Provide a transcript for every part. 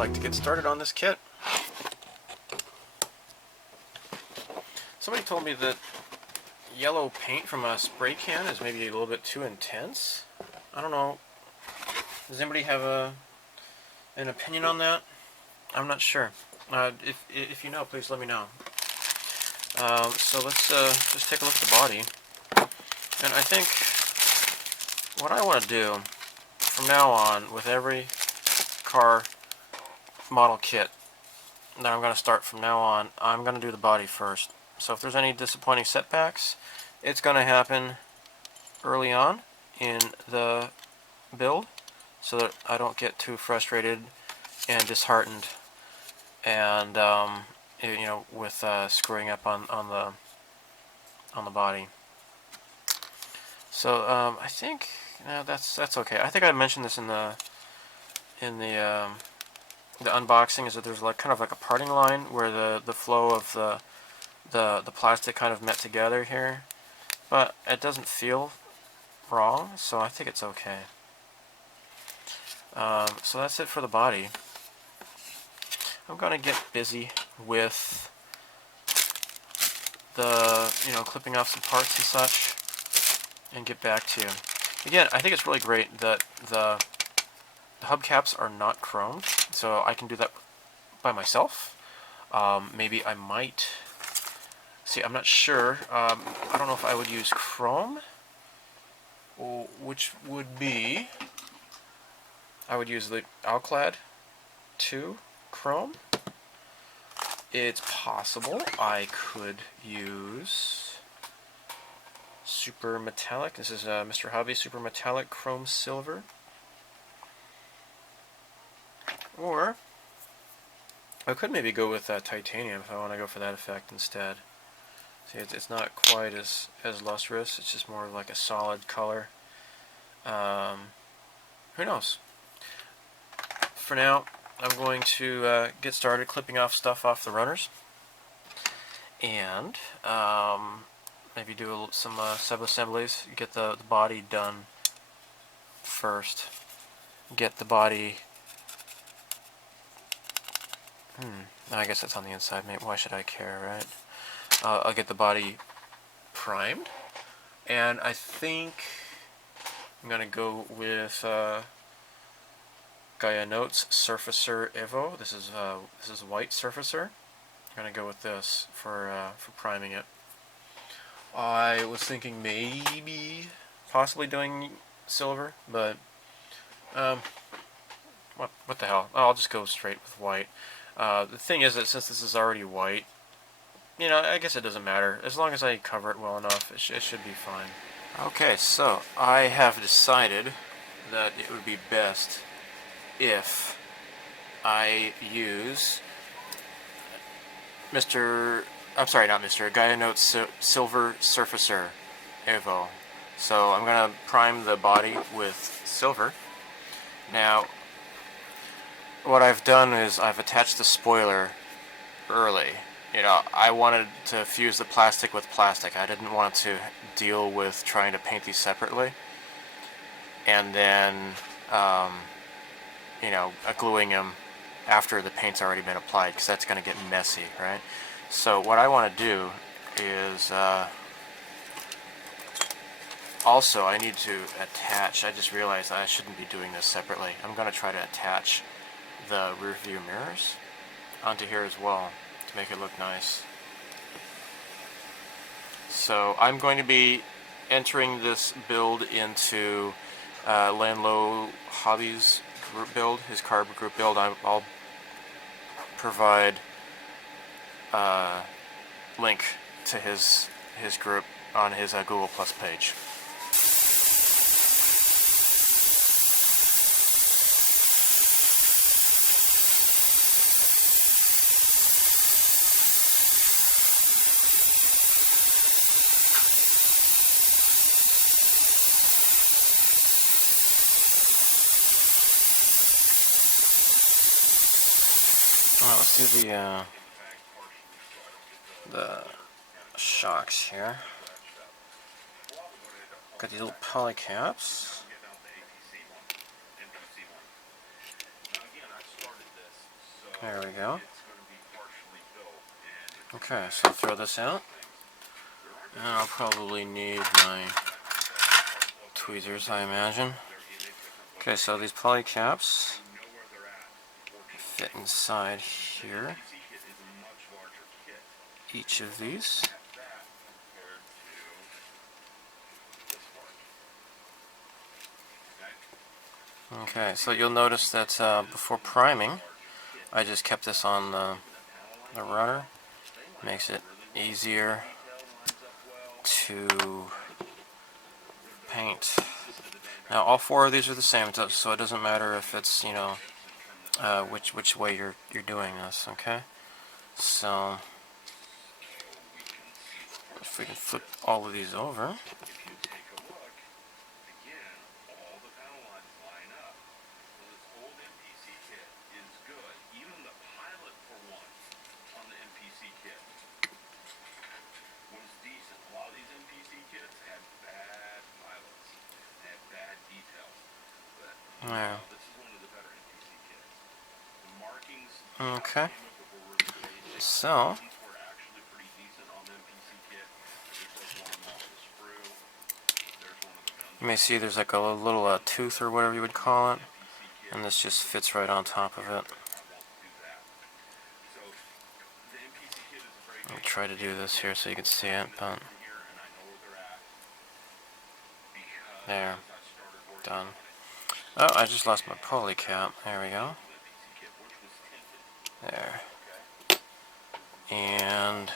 like to get started on this kit. Somebody told me that yellow paint from a spray can is maybe a little bit too intense. I don't know. Does anybody have an opinion on that? I'm not sure. If you know, please let me know. So let's just take a look at the body. And I think what I want to do from now on with every car model kit that I'm going to start from now on, I'm going to do the body first. So if there's any disappointing setbacks, it's going to happen early on in the build so that I don't get too frustrated and disheartened and you know, with screwing up on the body. So I think that's okay. I think I mentioned this in the unboxing, is that there's like kind of like a parting line where the flow of the plastic kind of met together here, but it doesn't feel wrong, so I think it's okay. So that's it for the body. I'm gonna get busy with the, you know, clipping off some parts and such, and get back to you. Again, I think it's really great that the hubcaps are not chromed, so I can do that by myself. Maybe I might. See, I'm not sure. I don't know if I would use chrome, which would be, I would use the Alclad 2 chrome. It's possible I could use super metallic. This is Mr. Hobby super metallic chrome silver. Or I could maybe go with titanium if I want to go for that effect instead. See, it's not quite as lustrous. It's just more like a solid color. Who knows? For now, I'm going to get started clipping off stuff off the runners, and maybe do some sub-assemblies. Get the body done first. Get the body. I guess that's on the inside. Maybe, why should I care, right? I'll get the body primed, and I think I'm gonna go with Gaia Notes Surfacer Evo. This is white Surfacer. I'm gonna go with this for priming it. I was thinking maybe possibly doing silver, but what the hell? I'll just go straight with white. The thing is that since this is already white, you know, I guess it doesn't matter. As long as I cover it well enough, it should be fine. Okay, so I have decided that it would be best if I use Gaia Notes Silver Surfacer Evo. So I'm going to prime the body with silver. Now, what I've done is I've attached the spoiler early. You know, I wanted to fuse the plastic with plastic. I didn't want to deal with trying to paint these separately and then you know, gluing them after the paint's already been applied, because that's going to get messy, right? So what I want to do is also I need to attach. I just realized I shouldn't be doing this separately. I'm going to try to attach the rear view mirrors onto here as well to make it look nice. So I'm going to be entering this build into Layin Low Hobbies group build, his car group build. I'll provide a link to his group on his Google Plus page. Alright, let's do the shocks here. Got these little poly caps. There we go. Okay, so I'll throw this out. And I'll probably need my tweezers, I imagine. Okay, so these poly caps fit inside here. Each of these. Okay, so you'll notice that before priming, I just kept this on the runner. Makes it easier to paint. Now all four of these are the same, so it doesn't matter if it's, you know, which way you're doing this. Okay, so if we can flip all of these over. There. Okay. So you may see there's like a little tooth or whatever you would call it, and this just fits right on top of it. Let me try to do this here so you can see it, but there, done. Oh, I just lost my poly cap. There we go. There. And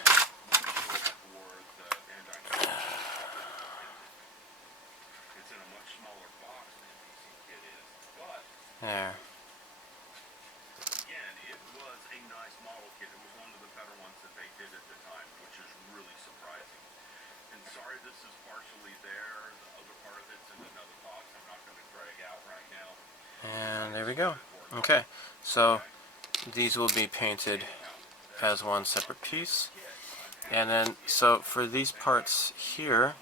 there. And there we go. Okay, so these will be painted as one separate piece. And then, so for these parts here,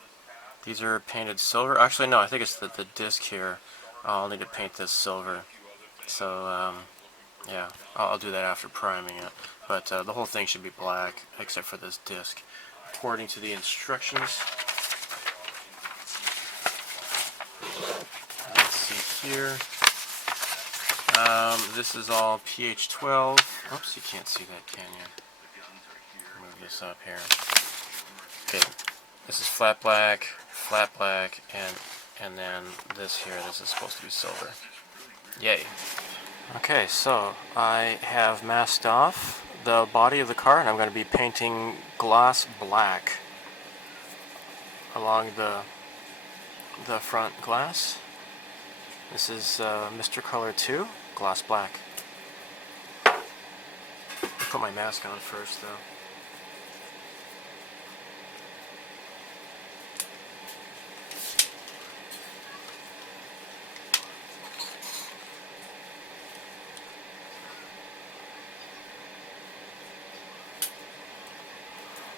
these are painted silver. Actually, no, I think it's the disc here. I'll need to paint this silver. So, yeah, I'll do that after priming it. But the whole thing should be black, except for this disc. According to the instructions. Let's see here. This is all pH 12. Oops, you can't see that, can you? Move this up here. Okay, this is flat black, and then this here, this is supposed to be silver. Yay. Okay, so I have masked off the body of the car, and I'm going to be painting gloss black along the front glass. This is Mr. Color 2, gloss black. I'll put my mask on first, though.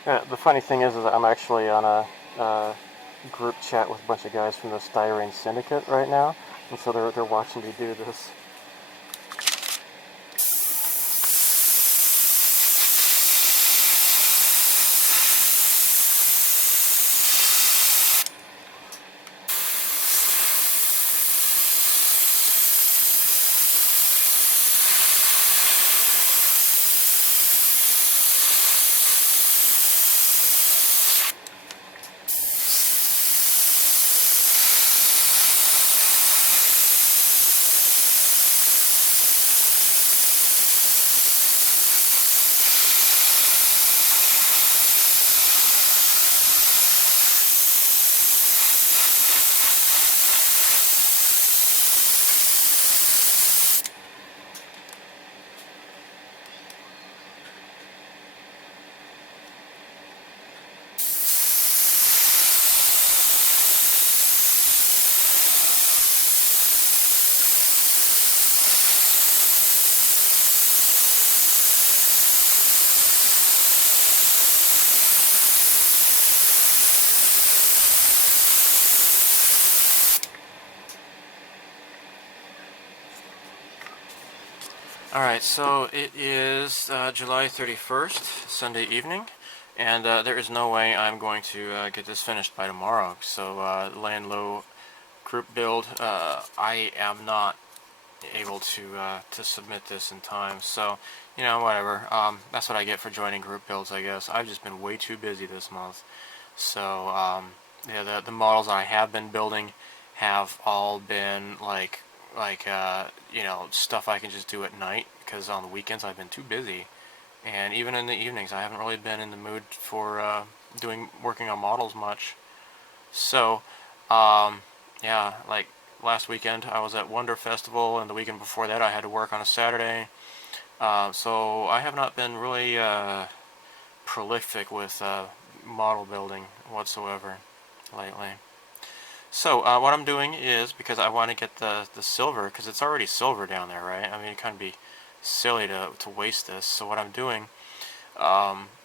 Yeah, the funny thing is that I'm actually on a group chat with a bunch of guys from the Styrene Syndicate right now, and so they're watching me do this. Alright, so it is July 31st, Sunday evening, and there is no way I'm going to get this finished by tomorrow. So, Layin Low group build, I am not able to submit this in time. So, you know, whatever. That's what I get for joining group builds, I guess. I've just been way too busy this month. So, yeah, the models I have been building have all been you know, stuff I can just do at night, because on the weekends I've been too busy, and even in the evenings I haven't really been in the mood for working on models much. So, yeah, like last weekend I was at Wonder Festival, and the weekend before that I had to work on a Saturday. So I have not been really prolific with model building whatsoever lately. So what I'm doing is, because I want to get the silver, because it's already silver down there, right? I mean, it kind of be silly to waste this. So what I'm doing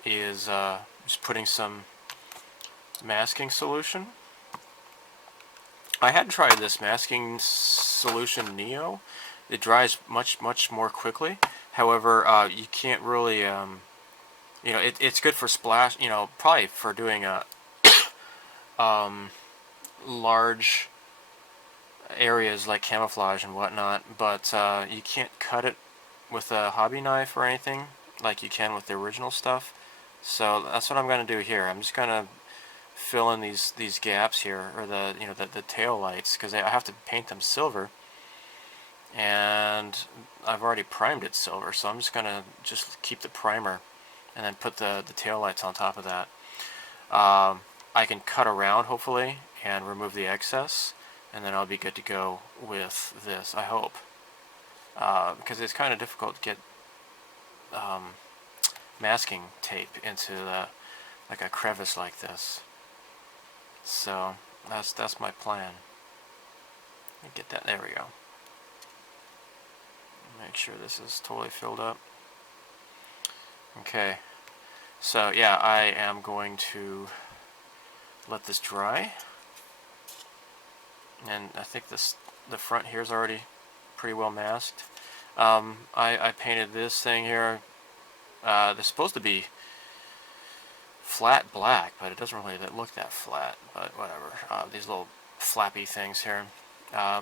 is just putting some masking solution. I had tried this masking solution Neo. It dries much more quickly. However, you can't really, you know, it's good for splash, you know, probably for doing a large areas like camouflage and whatnot, but you can't cut it with a hobby knife or anything like you can with the original stuff. So that's what I'm going to do here. I'm just going to fill in these gaps here, or the tail lights, because I have to paint them silver, and I've already primed it silver, so I'm just going to keep the primer and then put the tail lights on top of that. I can cut around, hopefully, and remove the excess, and then I'll be good to go with this, I hope. Because it's kind of difficult to get masking tape into like a crevice like this. So that's my plan. Let me get that. There we go. Make sure this is totally filled up. Okay. So yeah, I am going to let this dry, and I think the front here is already pretty well masked. I painted this thing here. They're supposed to be flat black, but it doesn't really look that flat, but whatever. These little flappy things here.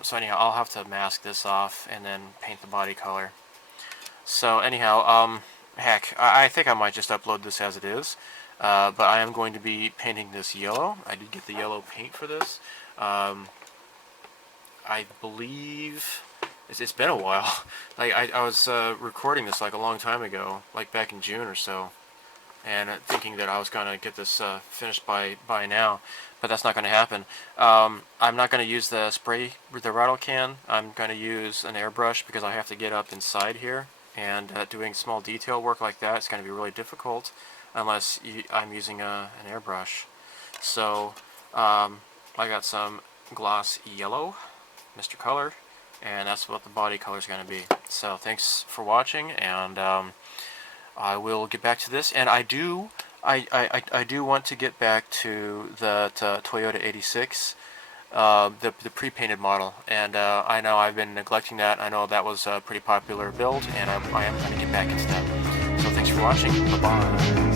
So anyhow, I'll have to mask this off and then paint the body color. So anyhow, heck, I think I might just upload this as it is. But I am going to be painting this yellow. I did get the yellow paint for this. I believe it's been a while. Like I was recording this like a long time ago, like back in June or so, and thinking that I was gonna get this finished by now, but that's not going to happen. I'm not going to use the rattle can. I'm going to use an airbrush, because I have to get up inside here, and doing small detail work like that is going to be really difficult unless I'm using an airbrush. So I got some gloss yellow, Mr. Color, and that's what the body color is going to be. So thanks for watching, and I will get back to this. And I do want to get back to the Toyota 86, the pre-painted model, and I know I've been neglecting that. I know that was a pretty popular build, and I am going to get back into that. So thanks for watching. Bye-bye.